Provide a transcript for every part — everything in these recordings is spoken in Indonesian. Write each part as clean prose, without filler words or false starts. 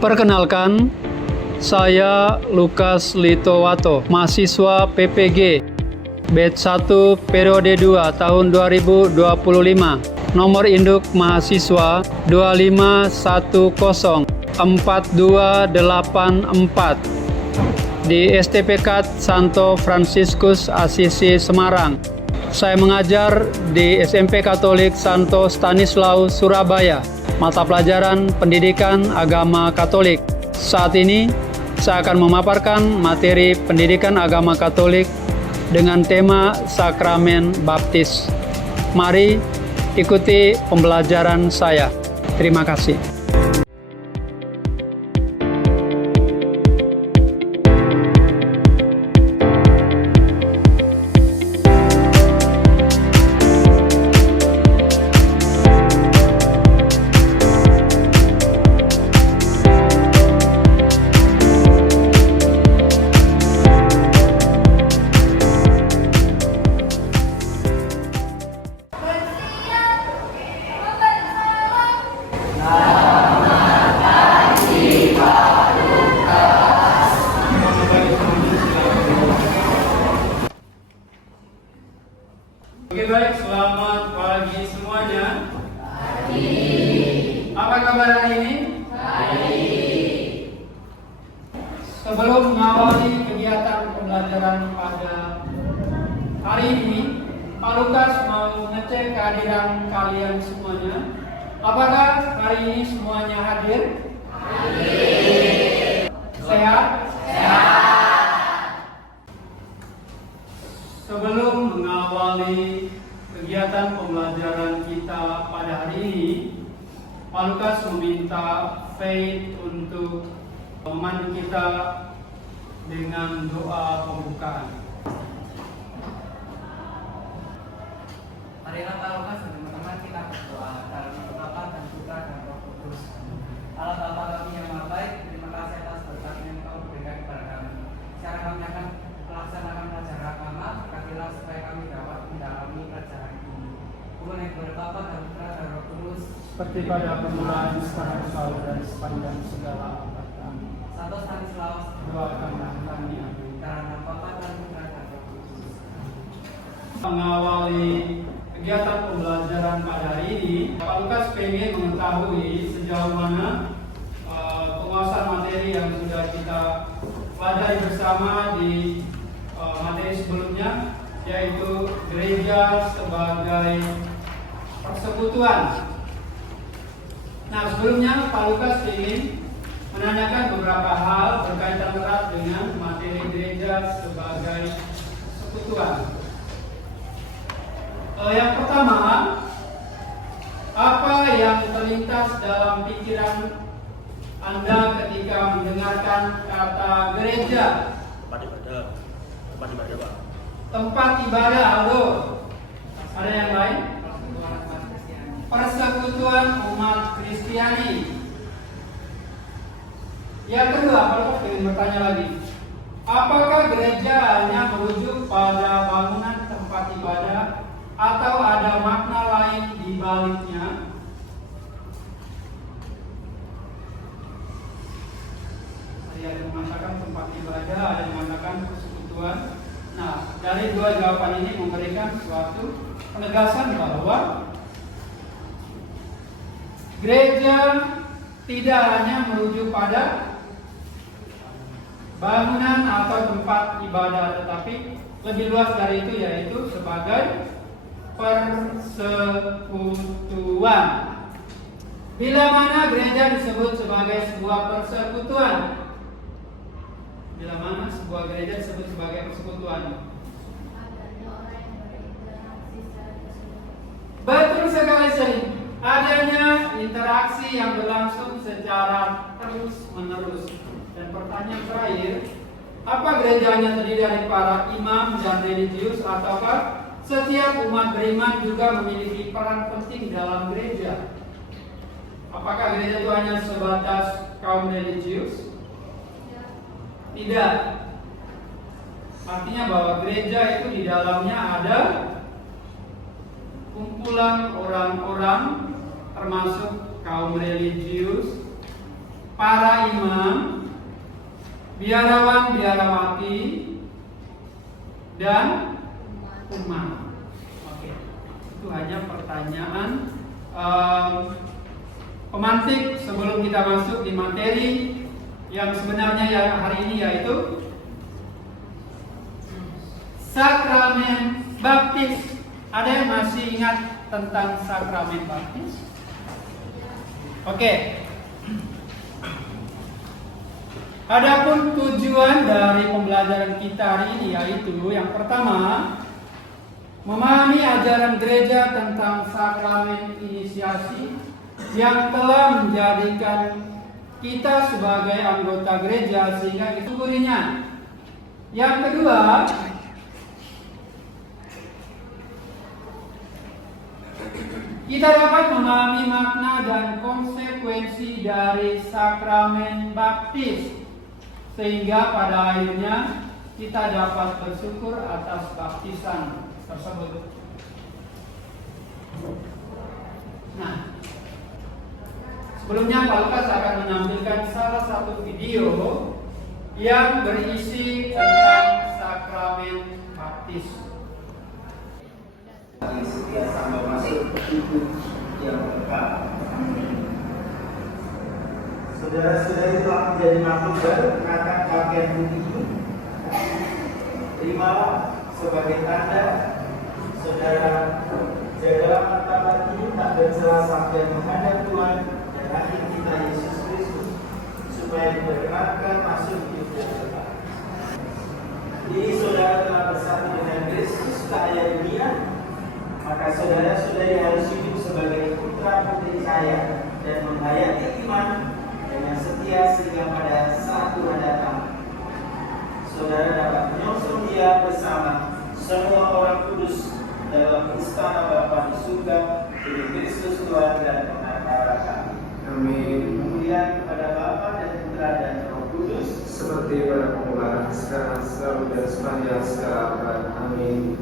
Perkenalkan, saya Lukas Litowato, mahasiswa PPG, batch 1 periode 2 tahun 2025. Nomor induk mahasiswa 25104284 di STPK Santo Fransiskus Assisi Semarang. Saya mengajar di SMP Katolik Santo Stanislaus Surabaya, mata pelajaran Pendidikan Agama Katolik. Saat ini saya akan memaparkan materi Pendidikan Agama Katolik dengan tema Sakramen Baptis. Mari ikuti pembelajaran saya. Terima kasih. Oke, baik, selamat pagi semuanya. Pagi. Apa kabar hari ini? Baik. Sebelum mengawali kegiatan pembelajaran pada hari ini, Pak Lukas mau ngecek kehadiran kalian semuanya. Apakah hari ini semuanya hadir? Hadir. Sehat? Sebelum mengawali kegiatan pembelajaran kita pada hari ini, Pak Lukas meminta Faith untuk memandu kita dengan doa pembukaan. Marilah Pak Lukas dan teman-teman kita berdoa dalam nama Bapa dan Putra dan Roh Kudus. Allah Bapa kami yang Maha Baik, terima kasih atas berkat yang Kau berikan kepada kami. Sekarang kami akan melaksanakan pelajaran agama, berkatilah supaya kami dapat mendalami pelajaran ini. Tuhan yang Bapa dan Putra dan Roh Kudus, Seperti pada permulaan, sekarang, selalu, dan sepanjang segala abad. Amin. Santo Stanislaus, Doakanlah kami. Amin. dalam nama Bapa dan Putra dan Roh Kudus. Mengawali kegiatan pembelajaran pada hari ini, Pak Lukas pengen mengetahui sejauh mana penguasaan materi yang sudah kita pelajari bersama di materi sebelumnya, yaitu gereja sebagai persekutuan. Nah, sebelumnya Pak Lukas ingin menanyakan beberapa hal berkaitan erat dengan materi gereja sebagai persekutuan. Yang pertama, apa yang terlintas dalam pikiran Anda ketika mendengarkan kata gereja? Tempat ibadah, Pak. Tempat ibadah, halo. Ada yang lain? Persekutuan umat Kristiani. Yang kedua, kalau ingin bertanya lagi, apakah gereja hanya merujuk pada bangunan tempat ibadah atau ada makna lain di baliknya? Ada yang mengatakan tempat ibadah, ada yang mengatakan persekutuan. Nah, dari dua jawaban ini memberikan suatu penegasan bahwa gereja tidak hanya merujuk pada bangunan atau tempat ibadah, tetapi lebih luas dari itu, yaitu sebagai persekutuan. Bila mana gereja disebut sebagai sebuah persekutuan? Bila mana sebuah gereja disebut sebagai persekutuan? Betul sekali, sering adanya interaksi yang berlangsung secara terus-menerus. Dan pertanyaan terakhir, apa gerejanya terdiri dari para imam dan religius, ataukah setiap umat beriman juga memiliki peran penting dalam gereja? Apakah gereja itu hanya sebatas kaum religius? Tidak. Artinya bahwa gereja itu di dalamnya ada kumpulan orang-orang termasuk kaum religius, para imam, biarawan, biarawati, dan umat. Oke, itu hanya pertanyaan pemantik sebelum kita masuk di materi yang sebenarnya ya hari ini, yaitu sakramen baptis. Ada yang masih ingat tentang sakramen baptis? Oke. Adapun tujuan dari pembelajaran kita hari ini yaitu yang pertama, memahami ajaran gereja tentang sakramen inisiasi yang telah menjadikan kita sebagai anggota gereja sehingga disyukurinya. Yang kedua, kita dapat memahami makna dan konsekuensi dari sakramen baptis sehingga pada akhirnya kita dapat bersyukur atas baptisan tersebut. Nah, sebelumnya Pak Lukas akan menampilkan salah satu video yang berisi tentang sakramen baptis. Setia sampai masuk ke tubuh yang kekal. Saudara-saudari telah menjadi makhluk baru, mengenakan pakaian putih ini. Terimalah sebagai tanda saudara jagalah mata batin tak bercela sampai menghadap Tuhan dan akhir kita Yesus Kristus supaya diperkenankan masuk hidup yang kekal. Jadi saudara telah bersatu dengan Kristus cahaya dunia, maka saudara-saudari harus hidup sebagai putra-putri cahaya dan menghayati iman dengan setia sehingga pada saat Tuhan datang, saudara dapat menyongsong Dia bersama semua orang kudus dalam istana Bapa di surga demi Kristus Tuhan dan pengantara kami. Amin. Kemuliaan kepada Bapa dan Putra dan Roh Kudus, seperti pada permulaan, sekarang, selalu dan sepanjang segala abad. Amin.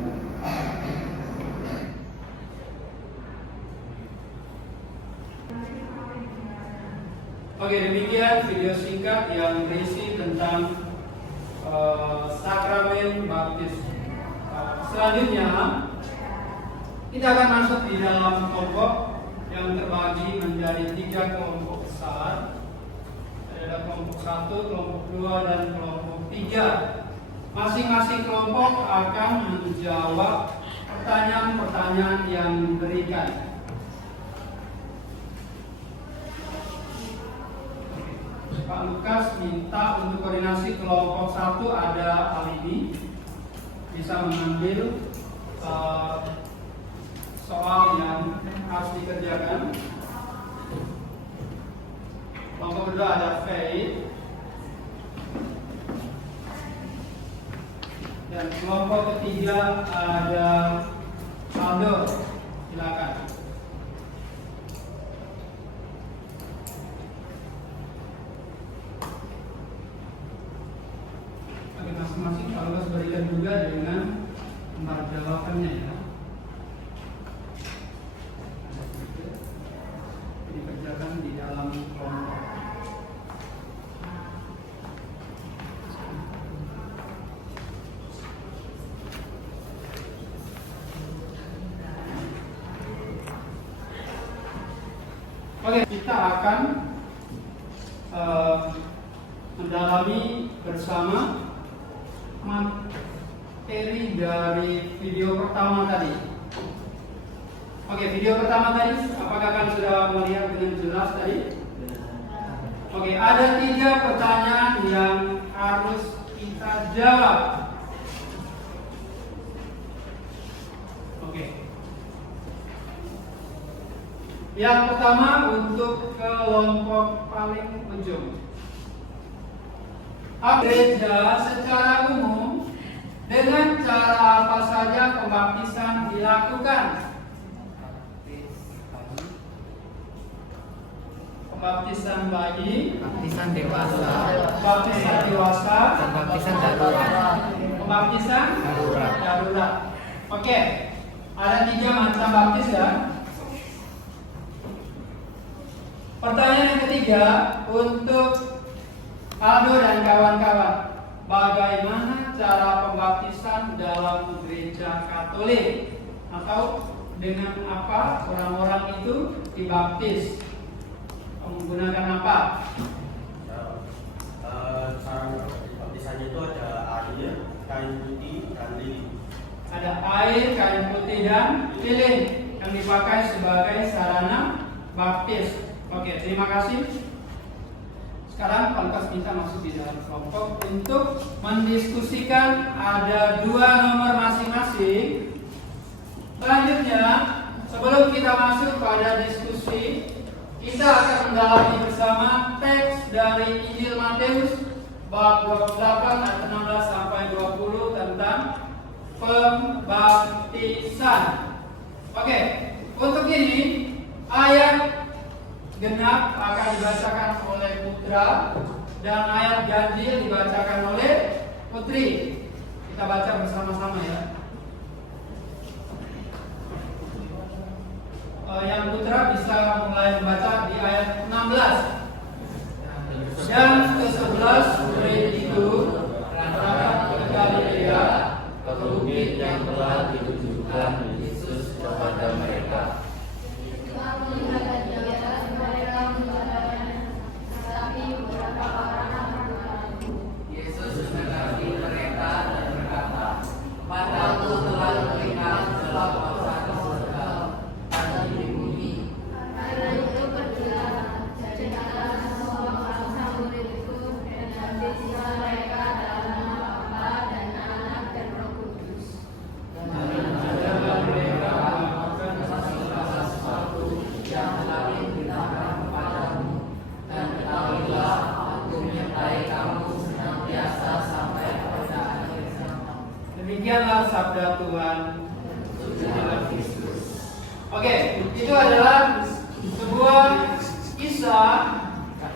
Oke, demikian video singkat yang berisi tentang sakramen baptis. Selanjutnya kita akan masuk di dalam kelompok yang terbagi menjadi 3 kelompok besar. Ada kelompok 1, kelompok 2, dan kelompok 3. Masing-masing kelompok akan menjawab pertanyaan-pertanyaan yang diberikan. Pak Lukas minta untuk koordinasi kelompok 1 ada Alini bisa mengambil soal yang harus dikerjakan. Kelompok kedua ada Faith dan kelompok ketiga ada Aldo. Silakan. Masing-masing Pak Lukas berikan juga dengan lembar jawabannya ya. Dikerjakan di dalam kelompok. Oke, kita akan mendalami bersama materi dari video pertama tadi. Oke, video pertama tadi, apakah kalian sudah melihat dengan jelas tadi? Oke, ada 3 pertanyaan yang harus kita jawab. Oke. Yang pertama untuk kelompok paling ujung. Gereja secara umum dengan cara apa saja pembaptisan dilakukan? Pembaptisan bayi, Baptisan dewasa, pembaptisan dewasa, dan baptisan darurat. pembaptisan darurat. Oke, ada 3 macam baptis ya. Pertanyaan yang ketiga. ketiga untuk Aldo dan kawan-kawan. Bagaimana cara pembaptisan dalam gereja Katolik? Atau dengan apa orang-orang itu dibaptis? Menggunakan apa? Cara baptisannya itu ada air, kain putih, dan lilin. Ada air, kain putih, dan lilin yang dipakai sebagai sarana baptis. Oke, terima kasih. Sekarang Pak Lukas minta masuk di dalam kelompok untuk mendiskusikan ada 2 nomor masing-masing. Selanjutnya, sebelum kita masuk pada diskusi, kita akan mendalami bersama teks dari Injil Matius bab 28 ayat 16 sampai 20 tentang pembaptisan. Oke, untuk ini ayat genap akan dibacakan oleh putra dan ayat ganjil dibacakan oleh putri. Kita baca bersama-sama ya. Yang putra bisa mulai membaca di ayat 16. Dan ke-11 murid itu berangkat ke Galilea, ke bukit yang telah ditunjukkan Yesus kepada mereka. Yesus mendekati mereka dan berkata, "Padaku telah diberikan segala kuasa di surga dan di bumi. Karena itu pergilah, jadikanlah semua bangsa muridku dan baptislah mereka dalam nama Bapa dan Anak dan Roh Kudus. Dan ajarlah mereka melakukan segala sesuatu Yang telah diberitakan kepadamu, dan ketahuilah aku menyertai kamu senantiasa sampai kepada akhir zaman." Demikianlah sabda Tuhan. Oke, itu adalah sebuah kisah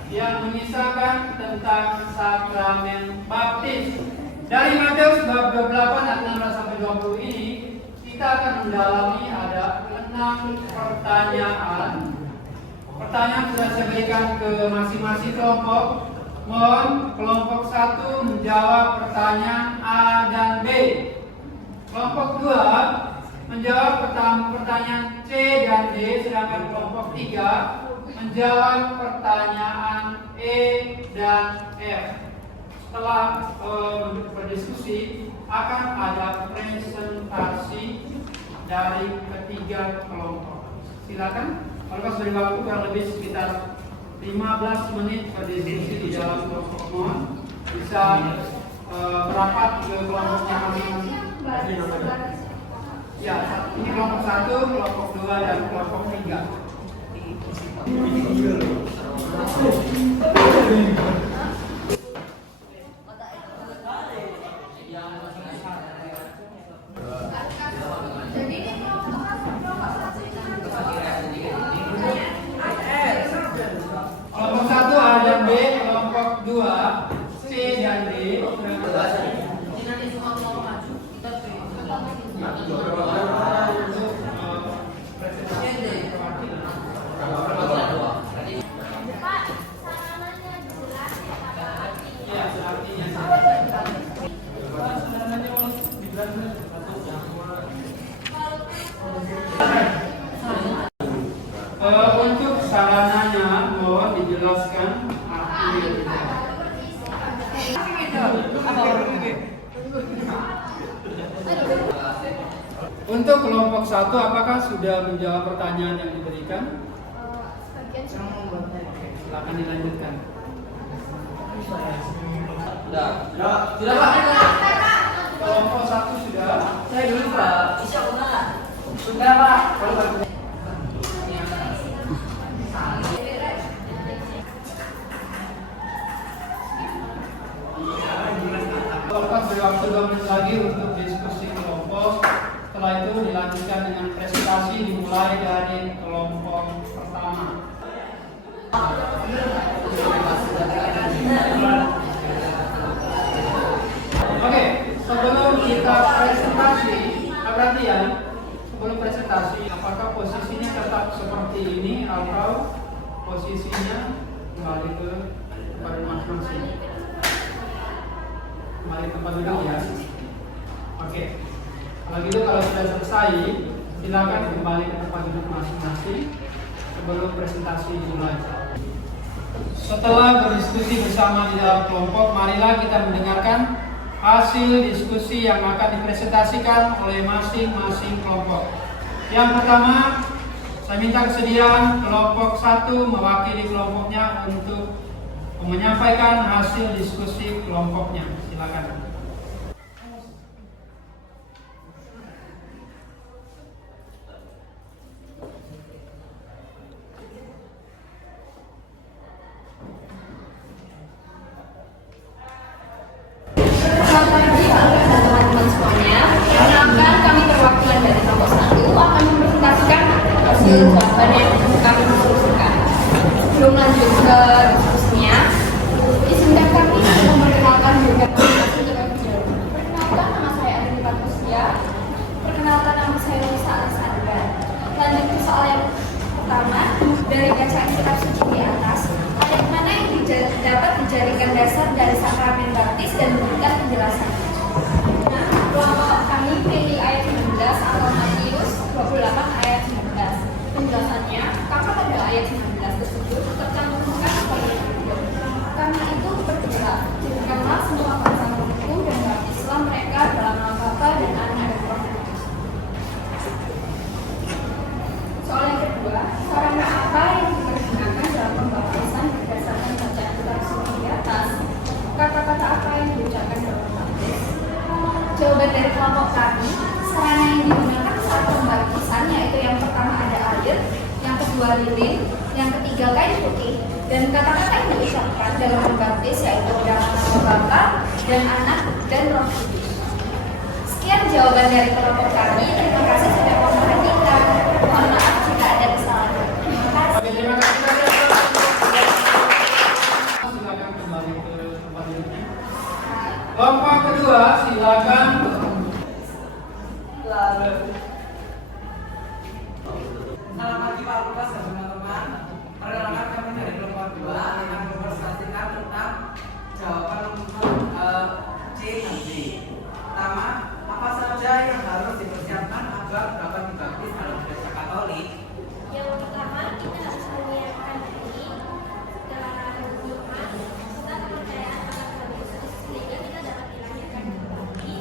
yang mengisahkan tentang sakramen baptis. Dari Matius bab 28 ayat 16 sampai 20 ini kita akan mendalami ada 6 pertanyaan. Pertanyaan sudah saya berikan ke masing-masing kelompok. Mohon kelompok 1 menjawab pertanyaan A dan B. Kelompok 2 menjawab pertanyaan C dan D, sedangkan kelompok 3 menjawab pertanyaan E dan F. Setelah berdiskusi akan ada presentasi dari ketiga kelompok. Silakan. Kalau beri waktu kurang lebih sekitar 15 menit berdiskusi di dalam kelompok. Mohon bisa merapat ke kelompoknya masing-masing. Ya, ini kelompok 1, kelompok 2, dan kelompok 3. Kelompok 1 A dan B, kelompok 2 C dan D. Nanti semua kelompok maju, kita Pak, saramannya jelas ya Pak? Ya, artinya untuk sarananya mohon dijelaskan artinya. Untuk kelompok 1, apakah sudah menjawab pertanyaan yang diberikan? Sebagian Silakan dilanjutkan. Kelompok 1 sudah. Saya dulu Pak. Sudah Pak. Kelompok beri waktu 2 menit lagi untuk diskusi kelompok. Setelah itu dilanjutkan dengan presentasi dimulai dari kelompok pertama. Oke, sebelum kita presentasi, perhatian. Sebelum presentasi, apakah posisinya tetap seperti ini atau posisinya kembali ke tempat masing-masing. Kembali ke tempat duduk ya. Oke. Kalau gitu kalau sudah selesai, silakan kembali ke tempat duduk masing-masing sebelum presentasi dimulai. Setelah berdiskusi bersama di dalam kelompok, marilah kita mendengarkan hasil diskusi yang akan dipresentasikan oleh masing-masing kelompok. Yang pertama, saya minta kesediaan kelompok 1 mewakili kelompoknya untuk menyampaikan hasil diskusi kelompoknya. Silakan. Selamat pagi teman-teman semuanya. Perkenalkan, kami perwakilan dari kelompok 1 akan mempresentasikan hasil jawaban yang kami diskusikan. Sebelum lanjut ke diskusinya, izinkan kami memperkenalkan juga hasil terlebih dahulu. Perkenalkan, nama saya Adri Patrusia. Perkenalkan, nama saya Lisa Alessandra. Lanjut ke soal yang pertama, dari bacaan kitab suci di atas, ayat mana yang dapat dijadikan dasar dari sakramen baptis dan memberikan penjelasannya. Nah, kelompok kami pilih ayat 19 atau Matius 28 ayat 19. Penjelasannya, karena pada ayat 19 tersebut tercantumkan sebagai berikut. Karena itu bergerak, jadikanlah semua bangsa mengaku dan baptislah mereka dalam nama Bapa dan Anak dan Roh Kudus. Soal yang kedua, sarana apa yang dipergunakan dalam pembaptisan berdasarkan bacaan kitab suci di atas? Kata-kata apa yang diucapkan dalam baptis? Jawaban dari kelompok kami, sarana yang digunakan saat pembaptisan yaitu yang pertama ada air, yang kedua lilin, yang ketiga kain putih, dan kata-kata yang diucapkan dalam membaptis yaitu dalam nama Bapa dan Anak dan Roh Kudus. Sekian jawaban dari kelompok kami. Terima kasih sudah memperhatikan. Mohon maaf jika ada kesalahan. Terima kasih. Oke, terima kasih. Silakan kembali ke tempat duduknya. Kelompok kedua, silakan. Selamat pagi Pak Lukas dan teman-teman. Perkenalkan kami dari kelompok 2 akan mempresentasikan tentang jawaban nomor C dan D. Pertama, apa saja yang harus dipersiapkan agar dapat dibaptis dalam gereja Katolik? Yang pertama, kita harus menyiapkan diri secara hikmat serta kepercayaan akan Tuhan Yesus sehingga kita dapat dilahirkan kembali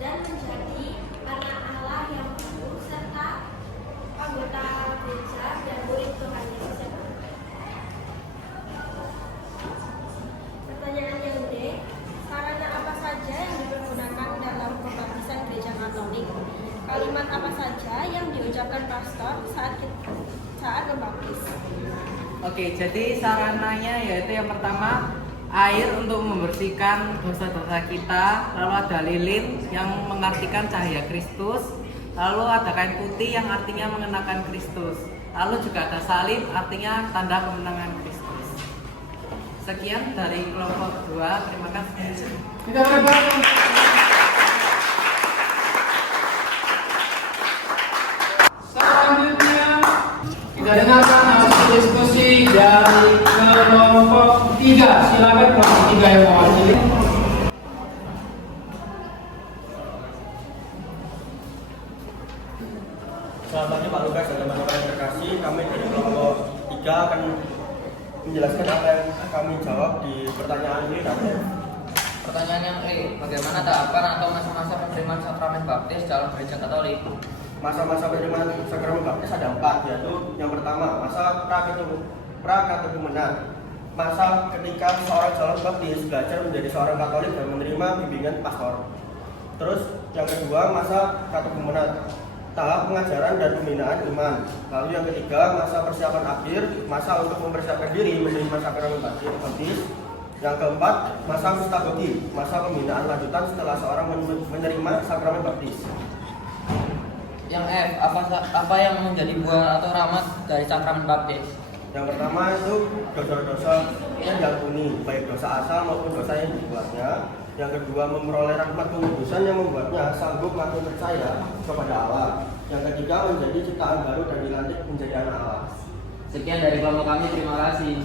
dan menjadi anak Allah yang kudus serta anggota gereja dan murid Tuhan Yesus yang baik. Pertanyaan yang D, sarana apa saja yang dipergunakan dalam pembaptisan gereja Katolik? Kalimat apa saja yang diucapkan pastor saat membaptis? Oke, jadi sarananya yaitu yang pertama air untuk membersihkan dosa-dosa kita, lalu ada lilin yang mengartikan cahaya Kristus, lalu ada kain putih yang artinya mengenakan Kristus, lalu juga ada salib artinya tanda kemenangan Kristus. Sekian dari kelompok 2, terima kasih. Kita berikan. Selanjutnya kita dengarkan hasil diskusi dari kelompok 3. Silakan kelompok 3 yang mewakili. Selamat pagi Pak Lukas dan teman-teman yang terkasih. Kami dari kelompok 3 akan menjelaskan apa yang kami jawab di pertanyaan ini nanti. Pertanyaan yang E, bagaimana tahapan atau masa-masa penerimaan sakramen baptis dalam gereja Katolik? Masa-masa penerimaan sakramen baptis ada 4, yaitu yang pertama masa pra-katekumenan, masa ketika seorang calon baptis belajar menjadi seorang Katolik dan menerima bimbingan pastor. Terus yang kedua masa katekumenan, tahap pengajaran dan pembinaan iman. Lalu yang ketiga masa persiapan akhir, masa untuk mempersiapkan diri menerima sakramen baptis. Yang keempat masa mustagoti, masa pembinaan lanjutan setelah seorang menerima sakramen baptis. Yang F, apa yang menjadi buah atau rahmat dari sakramen baptis? Yang pertama itu dosa-dosa yang diampuni, baik dosa asal maupun dosa yang dibuatnya. Yang kedua memperoleh rahmat pengudusan yang membuatnya sanggup makin percaya kepada Allah. Yang ketiga menjadi ciptaan baru dan dilantik menjadi anak Allah. Sekian dari kelompok kami, terima kasih.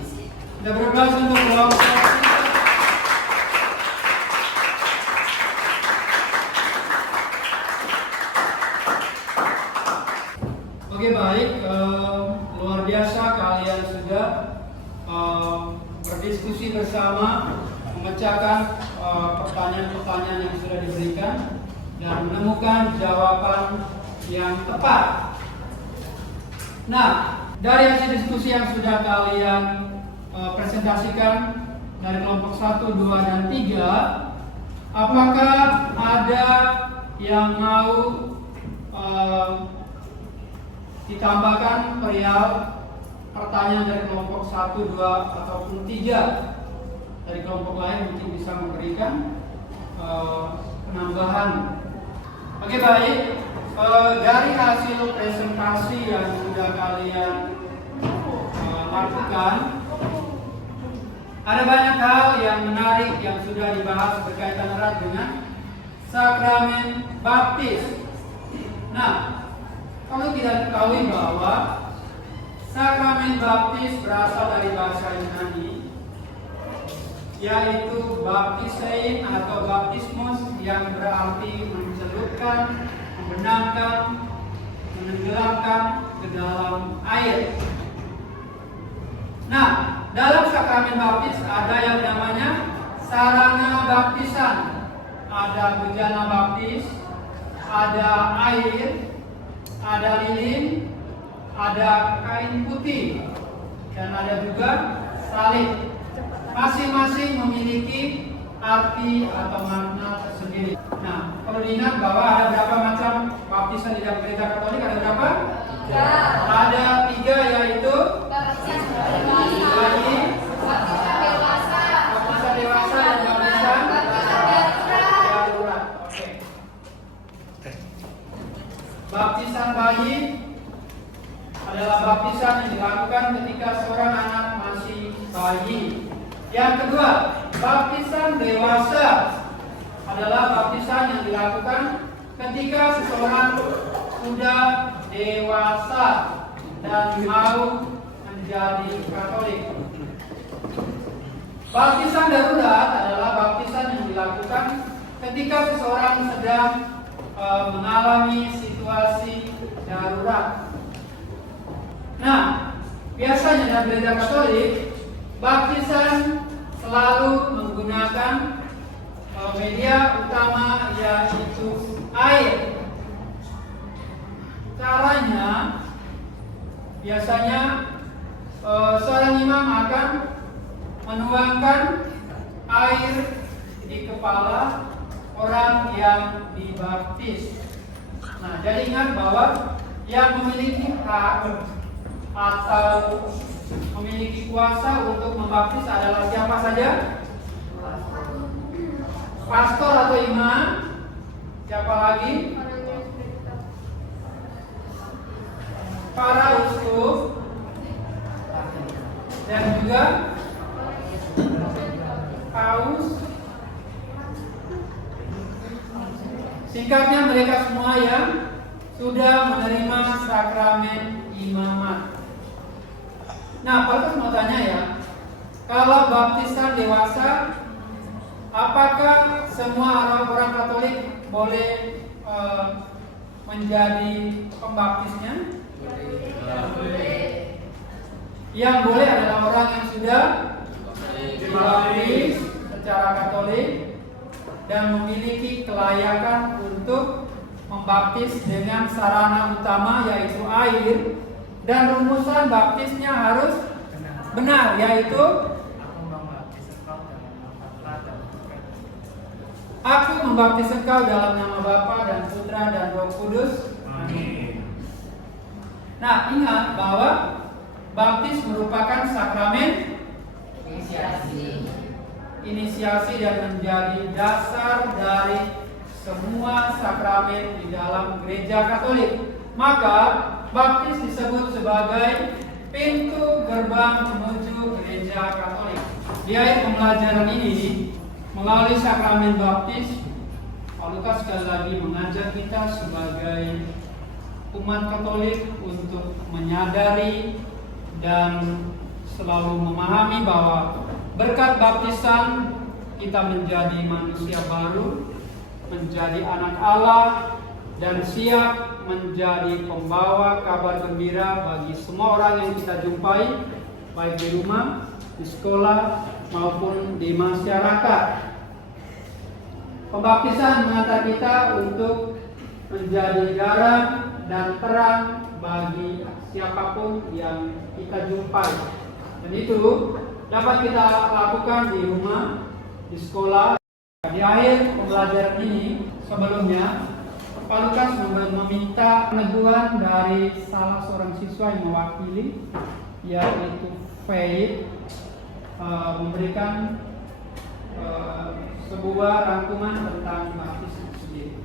Sudah berkelas untuk kelompok. Oke baik, luar biasa kalian sudah berdiskusi bersama, memecahkan pertanyaan-pertanyaan yang sudah diberikan dan menemukan jawaban yang tepat. Nah, dari hasil diskusi yang sudah kalian presentasikan dari kelompok 1, 2, dan 3, apakah ada yang mau ditambahkan perihal pertanyaan dari kelompok 1, 2, ataupun 3? Dari kelompok lain mungkin bisa memberikan penambahan. Oke baik, dari hasil presentasi yang sudah kalian lakukan, ada banyak hal yang menarik yang sudah dibahas berkaitan erat dengan sakramen baptis. Nah, kalau kita ketahui bahwa sakramen baptis berasal dari bahasa Yunani, yaitu baptisein atau baptismus, yang berarti mencelupkan, membenamkan, menenggelamkan ke dalam air. Nah, dalam sakramen baptis ada yang namanya sarana baptisan, ada bejana baptis, ada air, ada lilin, ada kain putih, dan ada juga salib. Masing-masing memiliki arti atau makna tersendiri. Nah, perlu diingat bahwa ada berapa macam baptisan di dalam gereja Katolik? Ada berapa? 3. Ada 3, yaitu Baptisan bayi, baptisan dewasa, baptisan dewasa, dan baptisan darurat. Oke. Baptisan bayi adalah baptisan yang dilakukan ketika seorang anak masih bayi. Yang kedua, baptisan dewasa adalah baptisan yang dilakukan ketika seseorang sudah dewasa dan mau menjadi Katolik. Baptisan darurat adalah baptisan yang dilakukan ketika seseorang sedang mengalami situasi darurat. Nah, biasanya dalam gereja Katolik, baptisan selalu menggunakan media utama, yaitu air. Caranya, biasanya seorang imam akan menuangkan air di kepala orang yang dibaptis. Nah, jadi ingat bahwa yang memiliki hak atau memiliki kuasa untuk membaptis adalah siapa saja? Pastor atau imam. Siapa lagi? Para uskup, dan juga paus. Singkatnya, mereka semua yang sudah menerima sakramen imamat. Nah, Pak mau tanya ya, kalau baptisan dewasa, apakah semua orang Katolik boleh menjadi pembaptisnya? Yang boleh adalah orang yang sudah dibaptis secara Katolik dan memiliki kelayakan untuk membaptis dengan sarana utama, yaitu air. Dan rumusan baptisnya harus benar, yaitu aku membaptis engkau dalam nama Bapa dan Putra dan Roh Kudus. Amin. Nah, ingat bahwa baptis merupakan sakramen inisiasi dan menjadi dasar dari semua sakramen di dalam gereja Katolik. Maka baptis disebut sebagai pintu gerbang menuju gereja Katolik. Di akhir pembelajaran ini, melalui sakramen baptis, Pak Lukas sekali lagi mengajak kita sebagai umat Katolik untuk menyadari dan selalu memahami bahwa berkat baptisan kita menjadi manusia baru, menjadi anak Allah, dan siap menjadi pembawa kabar gembira bagi semua orang yang kita jumpai, baik di rumah, di sekolah, maupun di masyarakat. Pembaptisan mengantar kita untuk menjadi garam dan terang bagi siapapun yang kita jumpai. Dan itu dapat kita lakukan di rumah, di sekolah. Di akhir pembelajaran ini sebelumnya, Pak Lukas meminta peneguhan dari salah seorang siswa yang mewakili, yaitu Faith, memberikan sebuah rangkuman tentang baptisan sendiri.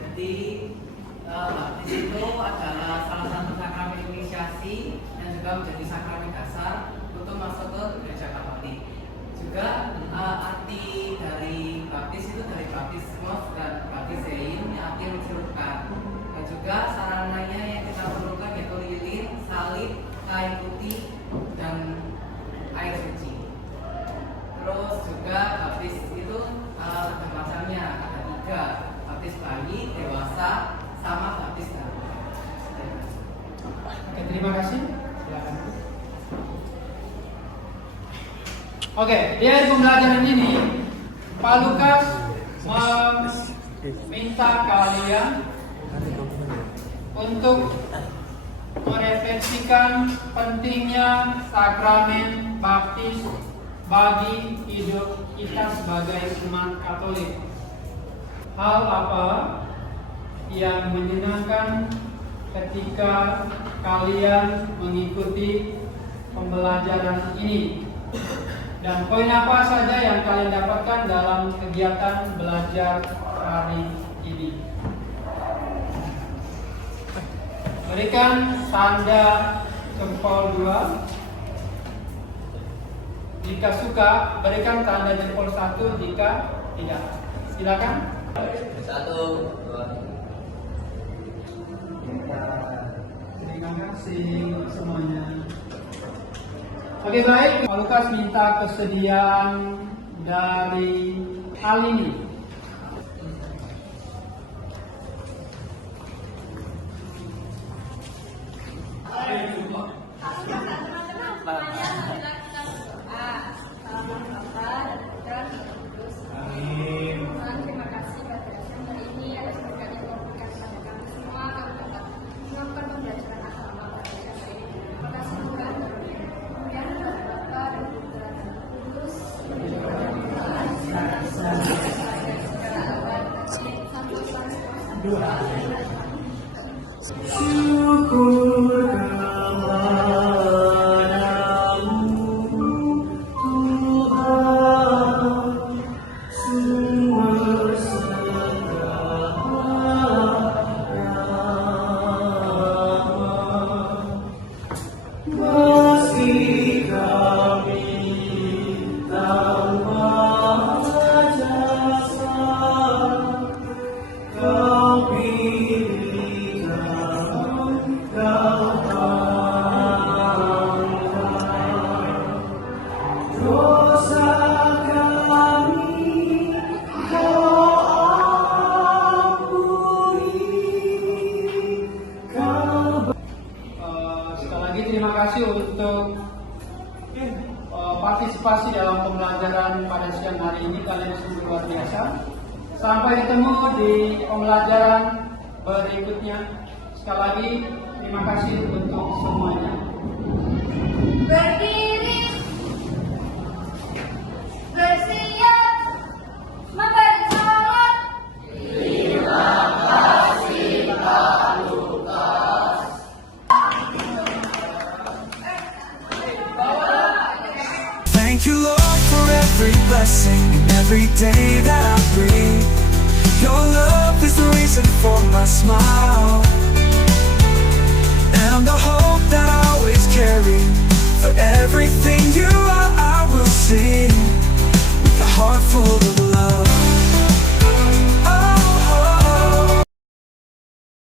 Jadi baptis itu adalah salah satu sakramen inisiasi dan juga menjadi sakramen dasar untuk masuk ke gereja Katolik. Juga arti dari baptis itu dari baptismos dan baptisein yang artinya mencelupkan. Dan juga sarananya yang kita perlukan yaitu lilin, salib, kain putih, dan air suci. Terus juga baptis itu ada macamnya, ada 3: baptis bayi, dewasa, sama baptis baru. Oke, terima kasih. Silakan. Oke, di akhir pembelajaran ini, Pak Lukas meminta kalian untuk merefleksikan pentingnya sakramen baptis bagi hidup kita sebagai umat Katolik. Hal apa yang menyenangkan ketika kalian mengikuti pembelajaran ini? Dan poin apa saja yang kalian dapatkan dalam kegiatan belajar hari ini? Berikan tanda jempol 2. Jika suka, berikan tanda jempol 1. Jika tidak, silakan. 1, 2. Terima kasih semuanya. Oke, baik, Pak Lukas minta kesediaan dari Alini. Terima kasih pada hari ini atas berkat yang Tuhan berikan kepada kami semua. Kami dapat melakukan pembelajaran agama pada siang ini. Terima kasih Tuhan. Kemudian Bapa dan Putra dan Roh Kudus. Segala abad sampai sampai. Syukur kepadamu Tuhan, sumber segala rahmat. Meski kami tanpa jasa, Kau pilih dan Kau angkat. Dosa kami Kau ampuni. Sekali lagi terima kasih untuk partisipasi dalam pembelajaran pada siang hari ini. Kalian sungguh luar biasa. Sampai ketemu di pembelajaran berikutnya. Sekali lagi terima kasih untuk semuanya. Berdiri, bersiap, memberi salam. Thank you, Lord, for every blessing and every day that I breathe. Your love is the reason for my smile and the hope that I always carry. For everything you are, I will sing with a heart full of love.